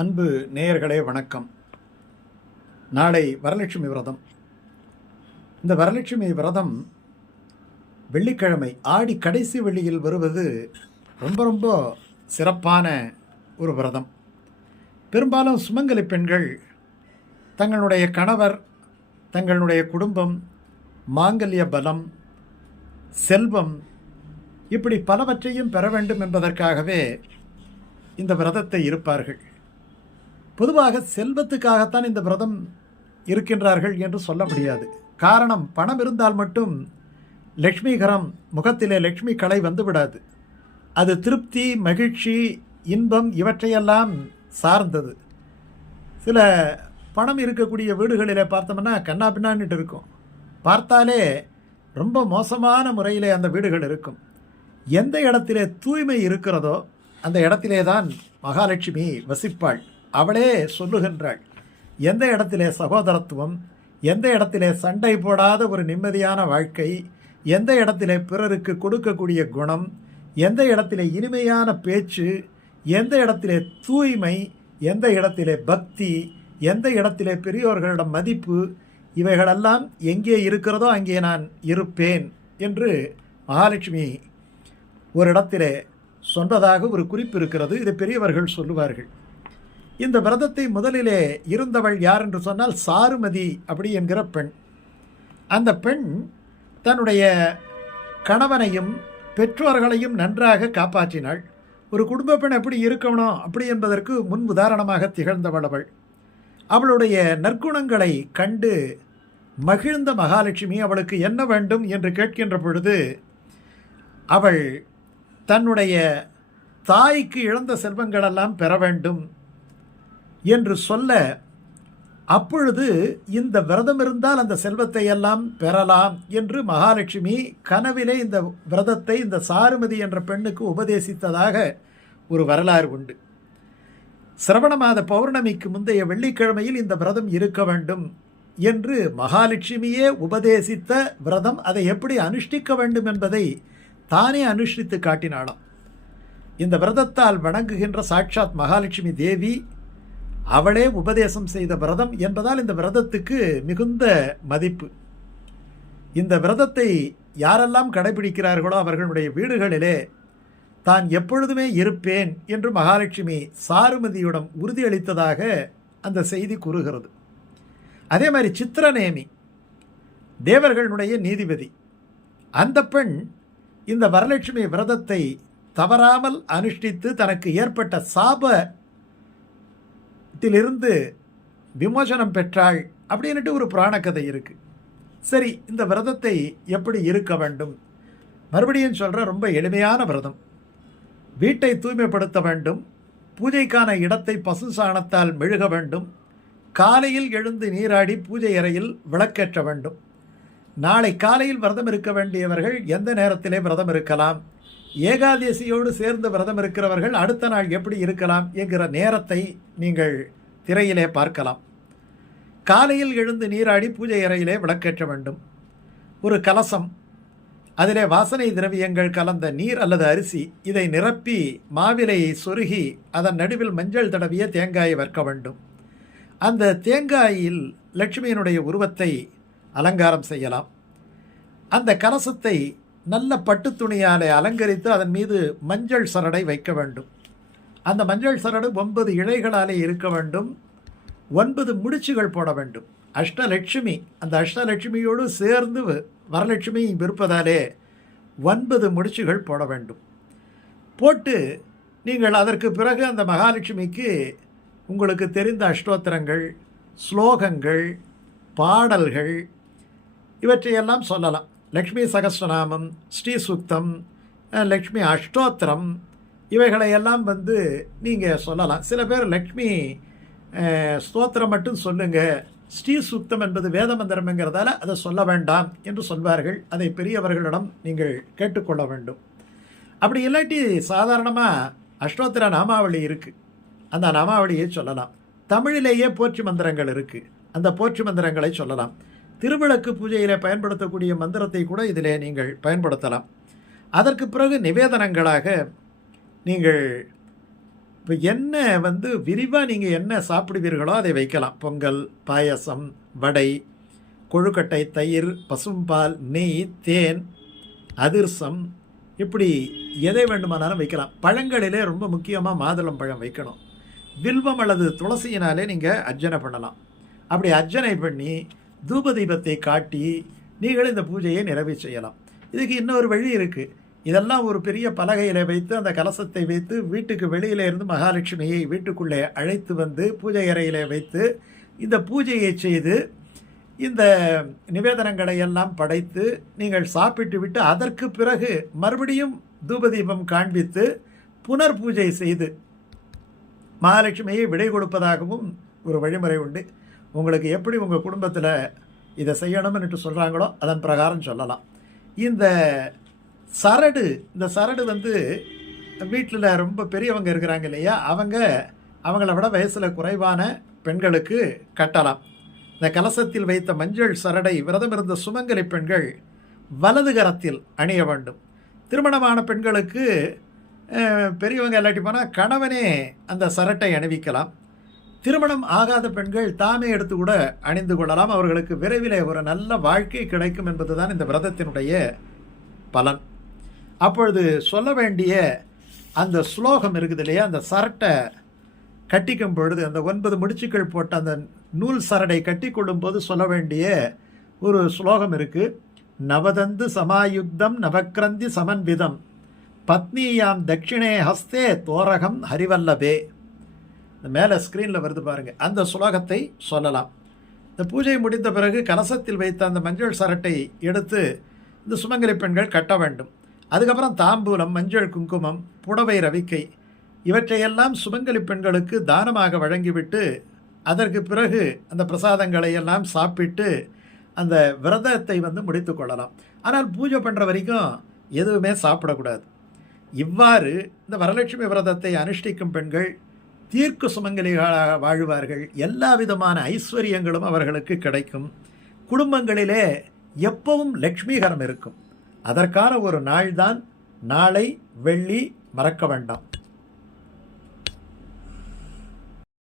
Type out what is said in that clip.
அன்பு நேயர்களே வணக்கம். நாளை வரலட்சுமி விரதம். இந்த வரலட்சுமி விரதம் வெள்ளிக்கிழமை ஆடி கடைசி வெள்ளியில் வருவது ரொம்ப ரொம்ப சிறப்பான ஒரு விரதம். பெரும்பாலும் சுமங்கலி பெண்கள் தங்களுடைய கணவர், தங்களுடைய குடும்பம், மாங்கல்ய பலம், செல்வம் இப்படி பலவற்றையும் பெற வேண்டும் என்பதற்காகவே இந்த விரதத்தை இருப்பார்கள். பொதுவாக செல்வத்துக்காகத்தான் இந்த விரதம் இருக்கின்றார்கள் என்று சொல்ல முடியாது. காரணம், பணம் இருந்தால் மட்டும் லக்ஷ்மிகரம் முகத்திலே லக்ஷ்மி கலை வந்துவிடாது. அது திருப்தி, மகிழ்ச்சி, இன்பம் இவற்றையெல்லாம் சார்ந்தது. சில பணம் இருக்கக்கூடிய வீடுகளில் பார்த்தோம்னா கண்ணா பின்னான்ட்டு இருக்கும். பார்த்தாலே ரொம்ப மோசமான முறையிலே அந்த வீடுகள் இருக்கும். எந்த இடத்திலே தூய்மை இருக்கிறதோ அந்த இடத்திலே தான் மகாலட்சுமி வசிப்பாள். அவளே சொல்லுகின்றாள், எந்த இடத்திலே சகோதரத்துவம், எந்த இடத்திலே சண்டை போடாத ஒரு நிம்மதியான வாழ்க்கை, எந்த இடத்திலே பிறருக்கு கொடுக்கக்கூடிய குணம், எந்த இடத்திலே இனிமையான பேச்சு, எந்த இடத்திலே தூய்மை, எந்த இடத்திலே பக்தி, எந்த இடத்திலே பெரியோர்களிடம் மதிப்பு, இவைகளெல்லாம் எங்கே இருக்கிறதோ அங்கே நான் இருப்பேன் என்று மகாலட்சுமி ஒரு இடத்திலே சொன்னதாக ஒரு குறிப்பு இருக்கிறது. இதை பெரியவர்கள் சொல்லுவார்கள். இந்த விரதத்தை முதலிலே இருந்தவள் யார் என்று சொன்னால் சாருமதி அப்படி என்கிற பெண். அந்த பெண் தன்னுடைய கணவனையும் பெற்றோர்களையும் நன்றாக காப்பாற்றினாள். ஒரு குடும்ப பெண் எப்படி இருக்கணும் அப்படி என்பதற்கு முன் உதாரணமாக திகழ்ந்தவள் அவள். அவளுடைய நற்குணங்களை கண்டு மகிழ்ந்த மகாலட்சுமி அவளுக்கு என்ன வேண்டும் என்று கேட்கின்ற பொழுது அவள் தன்னுடைய தாய்க்கு இழந்த செல்வங்களெல்லாம் பெற வேண்டும் என்று சொல்ல, அப்பொழுது இந்த விரதம் இருந்தால் அந்த செல்வத்தை எல்லாம் பெறலாம் என்று மகாலட்சுமி கனவிலே இந்த விரதத்தை இந்த சாருமதி என்ற பெண்ணுக்கு உபதேசித்ததாக ஒரு வரலாறு உண்டு. சிரவண மாத பௌர்ணமிக்கு முந்தைய வெள்ளிக்கிழமையில் இந்த விரதம் இருக்க வேண்டும் என்று மகாலட்சுமியே உபதேசித்த விரதம். அதை எப்படி அனுஷ்டிக்க வேண்டும் என்பதை தானே அனுஷ்டித்து காட்டினாளாம். இந்த விரதத்தால் வணங்குகின்ற சாட்சாத் மகாலட்சுமி தேவி அவளே உபதேசம் செய்த விரதம் என்பதால் இந்த விரதத்துக்கு மிகுந்த மதிப்பு. இந்த விரதத்தை யாரெல்லாம் கடைபிடிக்கிறார்களோ அவர்களுடைய வீடுகளிலே தான் எப்பொழுதுமே இருப்பேன் என்று மகாலட்சுமி சாருமதியிடம் உறுதியளித்ததாக அந்த செய்தி கூறுகிறது. அதே மாதிரி சித்திரநேமி தேவர்களுடைய நீதிபதி, அந்த பெண் இந்த வரலட்சுமி விரதத்தை தவறாமல் அனுஷ்டித்து தனக்கு ஏற்பட்ட சாபத்திலிருந்து விமோசனம் பெற்றாள் அப்படின்ட்டு ஒரு புராண கதை இருக்குது. சரி, இந்த விரதத்தை எப்படி இருக்க வேண்டும்? மறுபடியும் சொல்கிற, ரொம்ப எளிமையான விரதம். வீட்டை தூய்மைப்படுத்த வேண்டும், பூஜைக்கான இடத்தை பசு சாணத்தால் மெழுக வேண்டும், காலையில் எழுந்து நீராடி பூஜை அறையில் விளக்கேற்ற வேண்டும். நாளை காலையில் விரதம் இருக்க வேண்டியவர்கள் எந்த நேரத்திலே விரதம் இருக்கலாம், ஏகாதசியோடு சேர்ந்து விரதம் இருக்கிறவர்கள் அடுத்த நாள் எப்படி இருக்கலாம் என்கிற நேரத்தை நீங்கள் திரையிலே பார்க்கலாம். காலையில் எழுந்து நீராடி பூஜை அறையிலே விளக்கேற்ற வேண்டும். ஒரு கலசம், அதிலே வாசனை திரவியங்கள் கலந்த நீர் அல்லது அரிசி, இதை நிரப்பி மாவிலையை சொருகி அதன் நடுவில் மஞ்சள் தடவிய தேங்காயை வைக்க வேண்டும். அந்த தேங்காயில் லட்சுமியினுடைய உருவத்தை அலங்காரம் செய்யலாம். அந்த கலசத்தை நல்ல பட்டு துணியாலே அலங்கரித்து அதன் மீது மஞ்சள் சரடை வைக்க வேண்டும். அந்த மஞ்சள் சரடு 9 இழைகளாலே இருக்க வேண்டும். 9 முடிச்சுகள் போட வேண்டும். அஷ்டலட்சுமி, அந்த அஷ்டலட்சுமியோடு சேர்ந்து வரலட்சுமி இருப்பதாலே 9 முடிச்சுகள் போட வேண்டும். போட்டு நீங்கள் அதற்கு பிறகு அந்த மகாலட்சுமிக்கு உங்களுக்கு தெரிந்த அஷ்டோத்திரங்கள், ஸ்லோகங்கள், பாடல்கள் இவற்றையெல்லாம் சொல்லலாம். லக்ஷ்மி சகஸ்ரநாமம், ஸ்ரீ சுக்தம், லக்ஷ்மி அஷ்டோத்திரம் இவைகளையெல்லாம் நீங்கள் சொல்லலாம். சில பேர் லக்ஷ்மி ஸ்தோத்திரம் மட்டும் சொல்லுங்கள், ஸ்ரீ சுக்தம் என்பது வேத மந்திரம்ங்கிறதால அதை சொல்ல வேண்டாம் என்று சொல்வார்கள். அதை பெரியவர்களிடம் நீங்கள் கேட்டுக்கொள்ள வேண்டும். அப்படி இல்லாட்டி சாதாரணமாக அஷ்டோத்திர நாமாவளி இருக்குது, அந்த நாமாவளியை சொல்லலாம். தமிழிலேயே போற்றி மந்திரங்கள் இருக்குது, அந்த போற்றி மந்திரங்களை சொல்லலாம். திருவிளக்கு பூஜையில் பயன்படுத்தக்கூடிய மந்திரத்தை கூட இதிலே நீங்கள் பயன்படுத்தலாம். அதற்கு பிறகு நிவேதனங்களாக நீங்கள் இப்போ என்ன வந்து விரிவாக நீங்கள் என்ன சாப்பிடுவீர்களோ அதை வைக்கலாம். பொங்கல், பாயசம், வடை, கொழுக்கட்டை, தயிர், பசும்பால், நெய், தேன், அதிர்சம், இப்படி எதை வேண்டுமானாலும் வைக்கலாம். பழங்களிலே ரொம்ப முக்கியமாக மாதுளம் பழம் வைக்கணும். வில்வம் அல்லது துளசியினாலே நீங்கள் அர்ச்சனை பண்ணலாம். அப்படி அர்ச்சனை பண்ணி தூப தீபத்தை காட்டி நீங்கள் இந்த பூஜையை நிறைவு செய்யலாம். இதுக்கு இன்னொரு வழி இருக்குது. இதெல்லாம் ஒரு பெரிய பலகையில் வைத்து அந்த கலசத்தை வைத்து வீட்டுக்கு வெளியில இருந்து மகாலட்சுமியை வீட்டுக்குள்ளே அழைத்து வந்து பூஜை அறையில் வைத்து இந்த பூஜையை செய்து இந்த நிவேதனங்களை எல்லாம் படைத்து நீங்கள் சாப்பிட்டு விட்டு அதற்கு பிறகு மறுபடியும் தூபதீபம் காண்பித்து புனர் பூஜை செய்து மகாலட்சுமியை விடை கொடுப்பதாகவும் ஒரு வழிமுறை உண்டு. உங்களுக்கு எப்படி உங்கள் குடும்பத்தில் இதை செய்யணும்னு சொல்கிறாங்களோ அதன் பிரகாரம் சொல்லலாம். இந்த சரடு வந்து வீட்டில் ரொம்ப பெரியவங்க இருக்கிறாங்க இல்லையா, அவங்கள விட வயசில் குறைவான பெண்களுக்கு கட்டலாம். இந்த கலசத்தில் வைத்த மஞ்சள் சரடை விரதம் இருந்த சுமங்கலி பெண்கள் வலது கரத்தில் அணிய வேண்டும். திருமணமான பெண்களுக்கு பெரியவங்க இல்லாட்டி போனால் கணவனே அந்த சரட்டை அணிவிக்கலாம். திருமணம் ஆகாத பெண்கள் தாமே எடுத்து கூட அணிந்து கொள்ளலாம். அவர்களுக்கு விரைவில் ஒரு நல்ல வாழ்க்கை கிடைக்கும் என்பதுதான் இந்த விரதத்தினுடைய பலன். அப்பொழுது சொல்ல வேண்டிய அந்த ஸ்லோகம் இருக்குது இல்லையா, அந்த சரட்டை கட்டிக்கும் பொழுது அந்த 9 முடிச்சுக்கள் போட்ட அந்த நூல் சரடை கட்டி கொள்ளும் போது சொல்ல வேண்டிய ஒரு ஸ்லோகம் இருக்குது. நவதந்து சமாயுக்தம் நவக்ரந்தி சமன்விதம் பத்னியாம் தட்சிணே ஹஸ்தே தோரகம் ஹரிவல்லபே. இந்த மேலே ஸ்க்ரீனில் வருது பாருங்கள், அந்த ஸ்லோகத்தை சொல்லலாம். இந்த பூஜை முடிந்த பிறகு கலசத்தில் வைத்த அந்த மஞ்சள் சரட்டை எடுத்து இந்த சுமங்கலி பெண்கள் கட்ட வேண்டும். அதுக்கப்புறம் தாம்பூலம், மஞ்சள் குங்குமம், புடவை ரவிக்கை இவற்றையெல்லாம் சுமங்கலி பெண்களுக்கு தானமாக வழங்கிவிட்டு அதற்கு பிறகு அந்த பிரசாதங்களை எல்லாம் சாப்பிட்டு அந்த விரதத்தை வந்து முடித்து கொள்ளலாம். ஆனால் பூஜை பண்ணுற வரைக்கும் எதுவுமே சாப்பிடக்கூடாது. இவ்வாறு இந்த வரலட்சுமி விரதத்தை அனுஷ்டிக்கும் பெண்கள் தீர்க்க சுமங்கலிகளாக வாழ்வார்கள். எல்லா விதமான ஐஸ்வர்யங்களும் அவர்களுக்கு கிடைக்கும். குடும்பங்களிலே எப்பவும் லக்ஷ்மிகரம் இருக்கும். அதற்கான ஒரு நாள்தான் நாளை வெள்ளி, மறக்க வேண்டாம்.